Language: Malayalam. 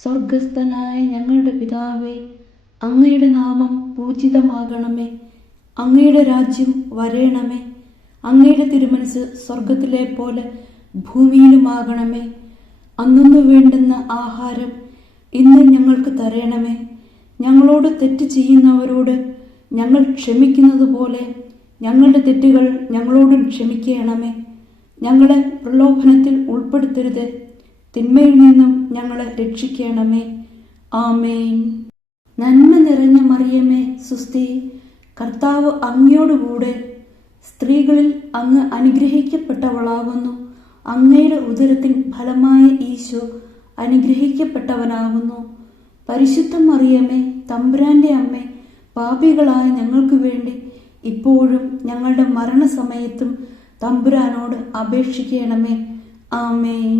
സ്വർഗസ്ഥനായ ഞങ്ങളുടെ പിതാവേ, അങ്ങയുടെ നാമം പൂജിതമാകണമേ. അങ്ങയുടെ രാജ്യം വരേണമേ. അങ്ങയുടെ തിരുമനസ് സ്വർഗത്തിലെ പോലെ ഭൂമിയിലുമാകണമേ. അന്നു വേണ്ടുന്ന ആഹാരം ഇന്ന് ഞങ്ങൾക്ക് തരണമേ. ഞങ്ങളോട് തെറ്റ് ചെയ്യുന്നവരോട് ഞങ്ങൾ ക്ഷമിക്കുന്നത് പോലെ ഞങ്ങളുടെ തെറ്റുകൾ ഞങ്ങളോടും ക്ഷമിക്കണമേ. ഞങ്ങളെ പ്രലോഭനത്തിൽ ഉൾപ്പെടുത്തരുത്, തിന്മയിൽ നിന്നും ഞങ്ങളെ രക്ഷിക്കണമേ. ആമേൻ. നന്മ നിറഞ്ഞ മറിയമേ, സുസ്തി, കർത്താവ് അങ്ങയോടുകൂടെ സ്ത്രീകളിൽ അങ്ങ് അനുഗ്രഹിക്കപ്പെട്ടവളാകുന്നു. അങ്ങയുടെ ഉദരത്തിൻ ഫലമായ ഈശോ അനുഗ്രഹിക്കപ്പെട്ടവനാകുന്നു. പരിശുദ്ധ മറിയമേ, തമ്പുരാന്റെ അമ്മേ, പാപികളായ ഞങ്ങൾക്ക് വേണ്ടി ഇപ്പോഴും ഞങ്ങളുടെ മരണസമയത്തും തമ്പുരാനോട് അപേക്ഷിക്കണമേ. ആമേൻ.